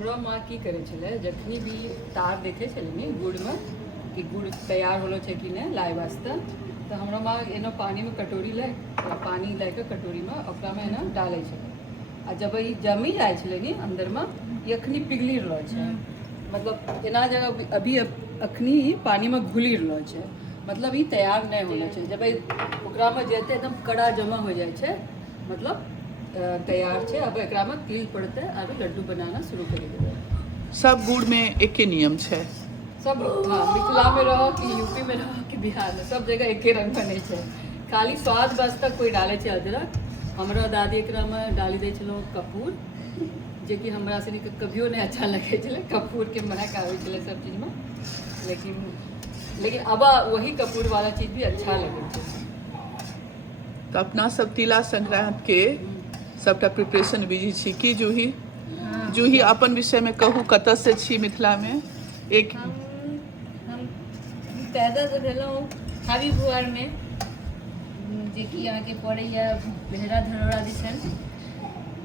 हमरा माँ की करे छलै जखनी भी तार देखे छलै ने गुड़ में कि गुड़ तैयार होलो छै कि नहीं लाए वास्ते तो हमरा माँ एनो पानी में कटोरी ले पानी लेके कटोरी में ओकरा में एना डाले छलै आ जब ई जमी जाए छलै ने अंदर में ई अखनी पिघली रहलो छै मतलब एना जगह अभी अखनी पानी में घुली रहलो छै मतलब ई तैयार नहीं होलो छै जब ओकरा में जेते एकदम कड़ा जमा हो जाए छै मतलब तैयार है। अब एकरा में तिल पड़ते अब लड्डू बनाना शुरू कर देबै। सब गुड़ में एके नियम है सब हाँ मिथिला में रहो कि यूपी में रहो कि बिहार में सब जगह एके रंग बने छै खाली स्वाद वास्ते कोई डाले छै अदरक हमरा दादी एकरा में डाली दै छलो कपूर जे कि हमरा से कभियो नहीं अच्छा लगे छले कपूर के महक आवे छले सब चीज में लेकिन अब वही कपूर वाला चीज भी अच्छा लगे छै। तो अपना सब तिला संक्रांति के सबटा प्रिपरेशन बिजी छी की जूही अपन विषय में कहू कतऽ से छी मिथिला में एक हम पैदा तो भेलहुँ हावी बुआर में जे कि अहाँके पड़ैए बेहरा धरोड़ा दिसन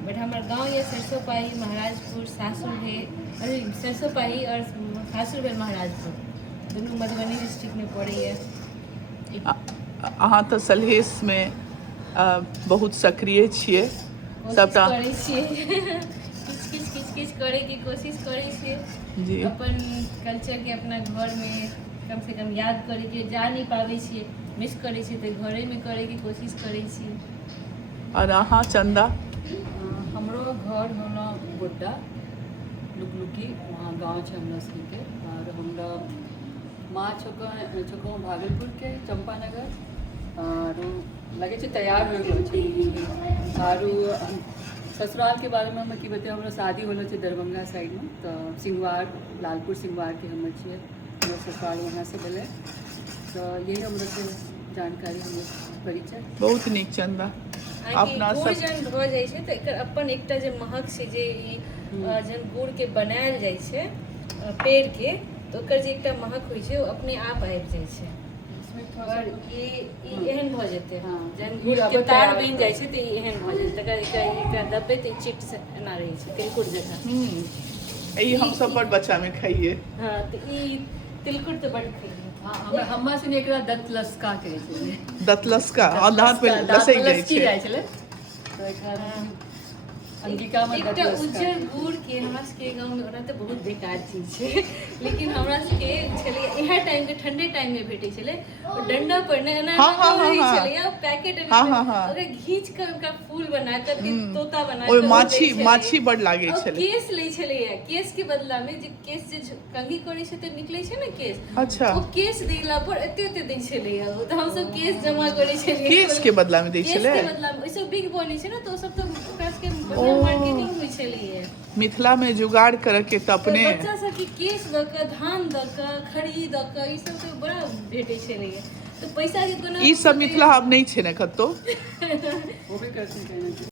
बट हमार गांव ये सरसोपाही महाराजपुर सासुर भेल सरसोपाही और सासुर भेल महाराजपुर दुनू मधुबनी डिस्ट्रिक्ट में पड़ैए। अहाँ तो सलहेश में बहुत सक्रिय छियै सबटा करै छियै किछ करे की कोशिश करै छियै जी अपन कल्चर के अपना घर में कम से कम याद करे के जा नहीं पाबै छियै मिस करै छियै तो घरे में करे की कोशिश करै छियै। और अहाँ चंदा हमरो घर होना गोड्डा लुकलुकी वहाँ गाँव है हमरा सबके और हमरा माँ छको भागलपुर के चंपानगर और लगे छै तैयार हो गेलो छै और ससुराल के बारे में हम की बते हमरा शादी होलो छै दरभंगा साइड में तो सिंहवार लालपुर सिंहवार के हम छियै हमर ससुराल वहाँ से भेलै तो यही हमरा के जानकारी हमर परिचय बहुत नीक चंदा अपना गुड़ सब जन भऽ जाइ छै तऽ एकर अपन एकटा जे महक छै जे ई जन गुड़ के बनायल जाइ छै पेड़ के तो ओकर जे एकटा महक होइ छै ओ अपने आप आबि जाइ छै और ई एहन भऽ जेतै हाँ जन गुड़ के तार बनि जाइ छै तऽ ई एहन भऽ जेतै तकर एकरा दबे तऽ चिट से एना रहै छै तिलकुट जकाँ ई हम सब बड़ बच्चा में खाइए हाँ तऽ ई तिलकुट तऽ बड़ खइए हाँ हमरा से एकरा दतलस्का कहै छै दतलस्का और दांत पे लसक जाइ छै तो एकरा अंगिका में एकटा उज्जर गुड़ के हमरा सबके गांव में ओना तऽ बहुत बेकार चीज छै लेकिन हमरा सबके छलै इहे टाइम के ठंडे टाइम में भेटै छलै और डंडा पर ने एना रहै छलै पैकेट में ओकरा घींच के ओकरा फूल बना के तोता बना के और माछी बड़ लागे छलै केस लै छलै केस के बदला में जे केस जे कंघी करै छै तऽ निकलै छै ने केस अच्छा ओ केस देला पर एते दै छलै तऽ हम सब केस जमा करै छलियै केस के बदला में दै छलै केस के बदला में ओइसे बिग बनै छै ने तो सब तो ओकरा के मार्केटिंग होइ छलिए मिथिला में जुगाड़ करे के त अपने बच्चा सब के केस द के धान द के खड़ी द के ई सब तो बड़ा भेटै छलिए तो पैसा के कोनो ई सब मिथिला अब नहीं छै ने कत्तो वो भी करते हैं